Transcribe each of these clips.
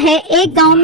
है एक गांव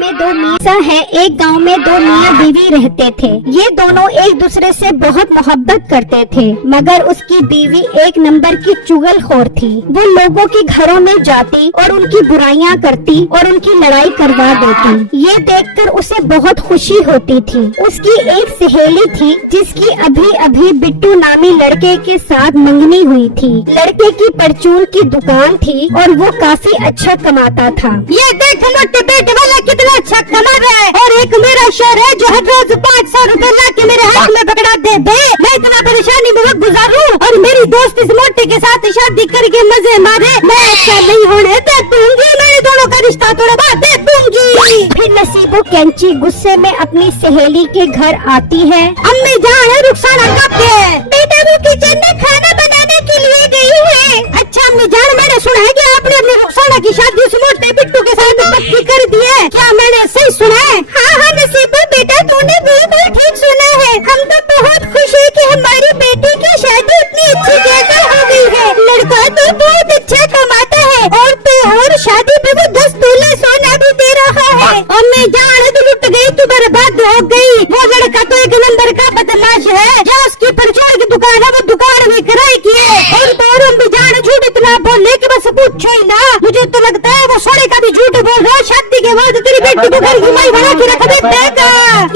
में दो मियाँ बीवी रहते थे। ये दोनों एक दूसरे से बहुत मोहब्बत करते थे, मगर उसकी बीवी एक नंबर की चुगलखोर थी। वो लोगों के घरों में जाती और उनकी बुराइयां करती और उनकी लड़ाई करवा देती। ये देखकर उसे बहुत खुशी होती थी। उसकी एक सहेली थी जिसकी अभी अभी बिट्टू नामी लड़के के साथ मंगनी हुई थी। लड़के की परचून की दुकान थी और वो काफी अच्छा कमाता था। ये देख मोटे पेट वाला कितना अच्छा कमा रहा है, और एक मेरा शोर है जो हर रोज 500 रुपए ला के मेरे हाथ में पकड़ा दे दे। मैं इतना परेशानी में वक्त गुजारूं और मेरी दोस्त इस मोटे के साथ शादी करके मजे मारे। मैं अच्छा नहीं होने दे दूंगी, मेरे दोनों का रिश्ता तोड़वा दे दूंगी। फिर नसीबो कैंची गुस्से में अपनी सहेली के घर आती है। अम्मी जान है रुखसाना कब है? बेटा वो किचन में खाना बनाने के लिए गई है। अच्छा अम्मी जान, मैंने सुना है कि आपने अपनी रुखसाना की शादी उस मोटे बिट्टू के साथ पक्की कर दी है। क्या मैंने सही सुना है? हाँ नसीबो बेटा, तूने बिल्कुल ठीक सुना है। हम तो बहुत खुश है कि हमारी बेटी की शादी इतनी अच्छी जगह हो गई है। लड़का तो बहुत अच्छा कमाता है और शादी पे वो 10 तोले सोना भी दे रहा है। अम्मी जान तू लुट गई, तू बर्बाद हो गई। वो लड़का तो एक नंबर का बदमाश है। जो उसकी परचून की दुकान है वो दुकान में किराए की है। और तो अम्मी जान झूठ इतना बोले कि बस पूछो ही ना। मुझे तो लगता है वो सोने का भी झूठ बोल रहा है। शादी के बाद तेरी बेटी को घर घुमाई बना के रख देगा।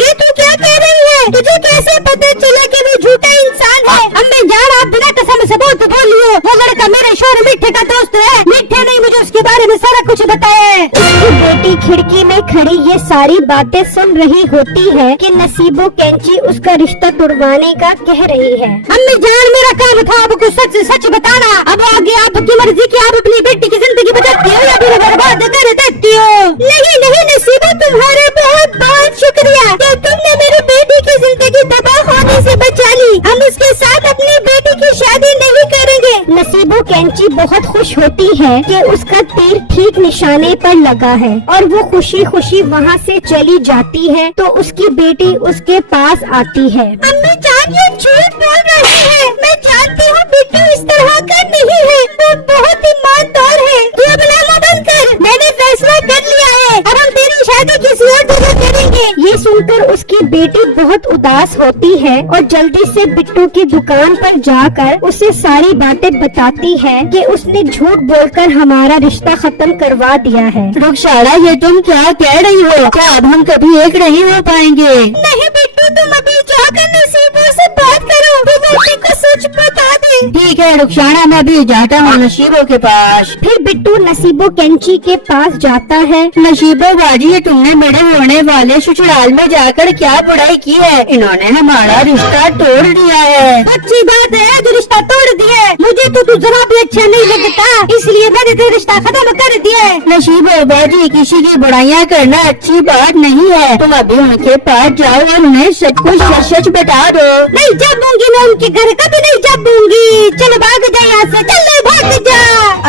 ये तू क्या कह रही है? तुझे कैसे पता चला कि वो झूठा इंसान है? अम्मी जान आप बिना कसम से बोल बोलियो, वो लड़का मेरे शोर मिठे का दोस्त है। मिठे नहीं, मुझे उसके बारे में सारा कुछ बताए। उसकी बेटी खिड़की में खड़ी ये सारी बातें सुन रही होती है कि नसीबो कैंची उसका रिश्ता तोड़वाने का कह रही है। अम्मी जान मेरा काम था आपको सच सच बताना। अब आगे आपकी मर्जी कि आप अपनी बेटी की जिंदगी बचाती हो या फिर बर्बाद कर देती हो। नहीं नसीबो, तुम्हारा बहुत बहुत शुक्रिया कि तुमने मेरी बेटी की जिंदगी तबाह होने से बचा ली। हम उसके साथ अपनी बेटी की शादी नहीं करेंगे। नसीबो कैंची बहुत खुश होती है कि उसका तीर ठीक निशाने पर लगा है और वो खुशी खुशी वहाँ से चली जाती है। तो उसकी बेटी उसके पास आती है। अम्मी जान ये झूठ बोल रही है। मैं जानती हूँ बिट्टू इस तरह का नहीं है, वो बहुत ईमानदार है। तू अपना मुंह बंद कर, मैंने फैसला कर लिया है। अब हम तेरी शादी किसी और जगह करेंगे। ये सुनकर उसकी बेटी बहुत उदास होती है और जल्दी से बिट्टू की दुकान पर जाकर उसे सारी बातें बताती है कि उसने झूठ बोलकर हमारा रिश्ता खत्म करवा दिया है। रुखसाना ये तुम क्या कह रही हो? क्या अब हम कभी एक नहीं हो पाएंगे? नहीं बिट्टू, तुम अभी जाकर नसीबो से बात करो, वो बेटी को सच बता दे। ठीक है रुखसाना, मैं अभी जाता हूँ नसीबो के पास। फिर बिट्टू नसीबो कैंची के पास जाता है। नसीबो बाजी, ये तुमने मेरे होने वाले ससुराल में जाकर क्या बुराई की है? इन्होंने हमारा रिश्ता तोड़ दिया है। अच्छी बात है जो रिश्ता तोड़ दिया है। मुझे तो तू जरा भी अच्छा नहीं लगता, इसलिए मैंने तेरा रिश्ता खत्म कर दिया है। नसीबो बाजी, किसी की बुराइयां करना अच्छी बात नहीं है। तुम अभी उनके पास जाओ और उन्हें सब कुछ सच बता दो। नहीं जा दूंगी, मैं उनके घर कभी नहीं जा दूंगी। चलो भाग जा यहाँ से, चलो भाग जा।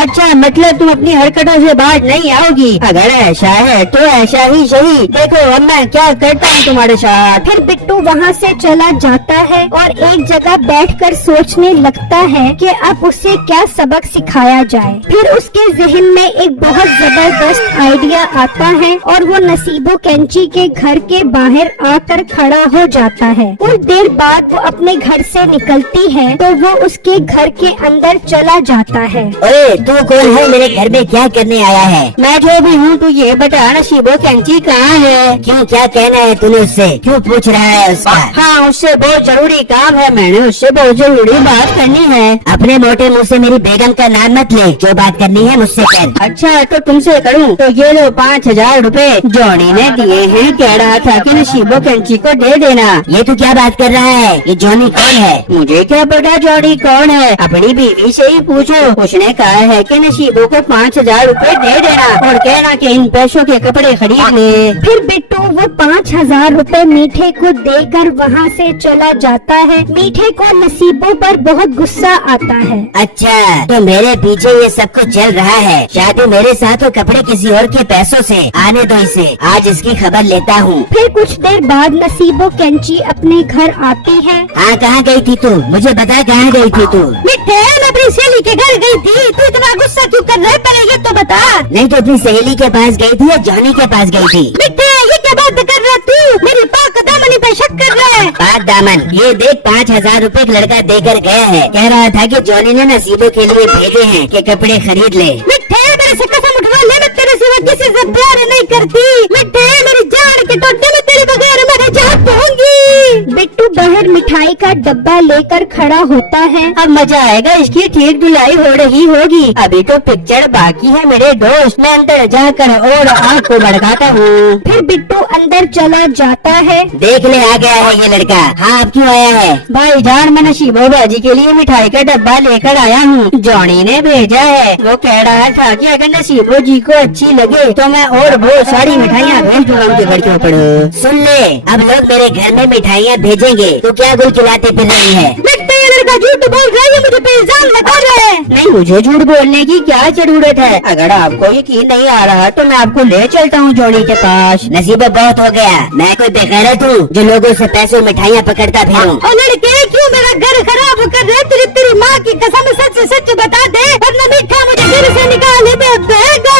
अच्छा मतलब तुम अपनी हरकतों से बाहर नहीं आओगी? अगर ऐसा है तो ऐसा ही सही। देखो अब मैं क्या करता हूँ तुम्हारे साथ। फिर बिट्टू वहाँ से चला जाता है और एक जगह बैठकर सोचने लगता है कि अब उसे क्या सबक सिखाया जाए। फिर उसके जहन में एक बहुत जबरदस्त आइडिया आता है और वो नसीबो कैंची के घर के बाहर आकर खड़ा हो जाता है। कुछ देर बाद वो अपने घर से निकलती है तो वो उसके घर के अंदर चला जाता है। ओए तू कौन है? मेरे घर में क्या करने आया है? मैं जो भी हूँ, तू ये बता नसीबो कैंची कहाँ है? क्यों, क्या कहना है तूने उससे? क्यों पूछ रहा है उसका? हाँ उससे बहुत जरूरी काम है, मैंने उससे बहुत जरूरी बात करनी है। अपने मोटे मुँह से मेरी बेगम का नाम मत ले, जो बात करनी है मुझसे कर। अच्छा तो तुमसे करूँ तो ये लो 5000 रुपए जॉनी ने दिए हैं। कह रहा था कि नसीबो कैंची को दे देना। ये तू क्या बात कर रहा है? ये जॉनी कौन है? मुझे क्या पता जॉनी कौन है, अपनी बीवी से ही पूछो। उसने कहा है कि नसीबो को 5000 रुपए दे देना और कहना कि इन पैसों के कपड़े खरीद ले। फिर बिट्टू वो 5000 रुपए मीठे को देकर वहाँ से चला जाता है। मीठे को नसीबो पर बहुत गुस्सा आता है। अच्छा तो मेरे पीछे ये सब कुछ चल रहा है। शादी मेरे साथ और कपड़े किसी और के पैसों से। आने दो इसे, आज इसकी खबर लेता हूँ। फिर कुछ देर बाद नसीबो कैंची अपने घर आती है। हाँ कहाँ गई थी तू? मुझे बता कहाँ गई थी तू? मिठे मैं अपनी सहेली के घर गई थी? तू इतना गुस्सा क्यों कर रहा है, पहले ये तो बता। नहीं तो अपनी सहेली के पास गई थी या जॉनी के पास गई थी? मिठे, ये क्या बात कर रहा तू? मेरी पाक दामनी पे शक कर रहा है। पाक दामन, ये देख 5,000 रूपए एक लड़का देकर गया है। कह रहा था कि जॉनी ने नसीबों के लिए भेजे हैं कि कपड़े खरीद ले। मिठे, मेरे से कसम उठवा ले, मैं तेरे सिवा किसी से प्यार नहीं करती। मिठे, मेरी जान के टोटे में तेरे बगैर मर जाऊंगी। बिट्टू बाहर मिठाई का डब्बा लेकर खड़ा होता है। अब मजा आएगा, इसकी ठीक धुलाई हो रही होगी। अभी तो पिक्चर बाकी है मेरे दोस्त, मैं अंदर जाकर और आग को भड़काता हूँ। फिर बिट्टू अंदर चला जाता है। देख ले, आ गया है ये लड़का। हाँ, अब क्यों आया है? भाईजान, मैं नसीबो बाजी के लिए मिठाई का डब्बा लेकर आया हूँ। जॉनी ने भेजा है। वो कह रहा था कि अगर नसीबो जी को अच्छी लगे तो मैं और बहुत सारी मिठाइयाँ भेज दूंगा उनके घर के ऊपर। सुन ले, अब लोग मेरे घर में मिठाइयाँ भेजेंगे, तो क्या गुल खिलाते फिर रही है? ये लड़का झूठ बोल रहा है, ये मुझे पे इल्जाम लगा रहा है। नहीं, मुझे झूठ बोलने की क्या जरूरत है? अगर आपको यकीन नहीं आ रहा तो मैं आपको ले चलता हूँ जॉनी के पास। नसीब बहुत हो गया, मैं कोई बेगैरत हूँ जो लोगों से पैसे मिठाइयाँ पकड़ता फिरूं। और लड़के, क्यों मेरा घर खराब कर रहे? तेरी माँ की कसम, सच सच बता दे, वरना मीठा मुझे घर से निकाल देगा।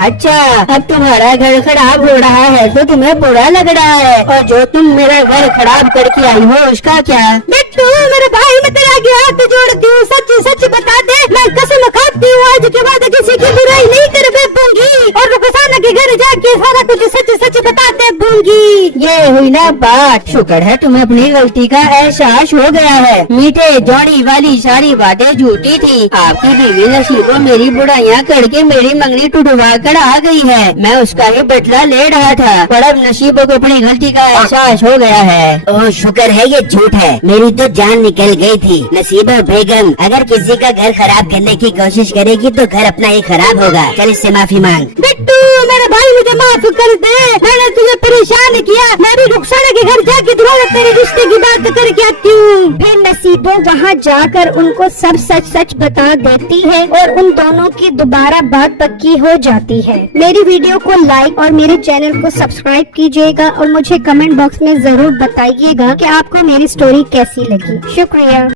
अच्छा, अब तुम्हारा घर खराब हो रहा है तो तुम्हें बुरा लग रहा है, और जो तुम मेरा घर खराब करके आई हो उसका क्या? बिट्टू, मेरे भाई, मैं तेरे आगे हाथ जोड़ती हूँ, सच सच बता दे। मैं कसम खाती हूँ आज के बाद किसी की बुराई नहीं कर बैठूंगी और रुखसाना के घर जाके सारा कुछ सच सच बताते दूंगी। ये हुई ना बात। शुक्र है तुम्हें अपनी गलती का एहसास हो गया है। मीठे, जॉनी वाली सारी बातें झूठी थी। आपकी बीवी नसीबों मेरी बुराइयां करके मेरी मंगनी टुटवा कर आ गई है। मैं उसका ही बदला ले रहा था, पर अब नसीबों को अपनी गलती का एहसास हो गया है। ओह, शुक्र है ये झूठ है, मेरी तो जान निकल गई थी। नसीबा बेगम अगर किसी का घर खराब करने की कोशिश करेगी तो घर अपना ही खराब होगा। चल इससे माफी मांग। बिट्टू, मेरे भाई, मुझे माफ कर दे, मैंने तुझे परेशान किया। मैं भी रुखसाना के घर जाके दोबारा तेरे रिश्ते की बात करके आती हूँ। फिर नसीबो वहाँ जाकर उनको सब सच सच बता देती है और उन दोनों की दोबारा बात पक्की हो जाती है। मेरी वीडियो को लाइक और मेरे चैनल को सब्सक्राइब कीजिएगा और मुझे कमेंट बॉक्स में जरूर बताइएगा कि आपको मेरी स्टोरी कैसी लगी। शुक्रिया।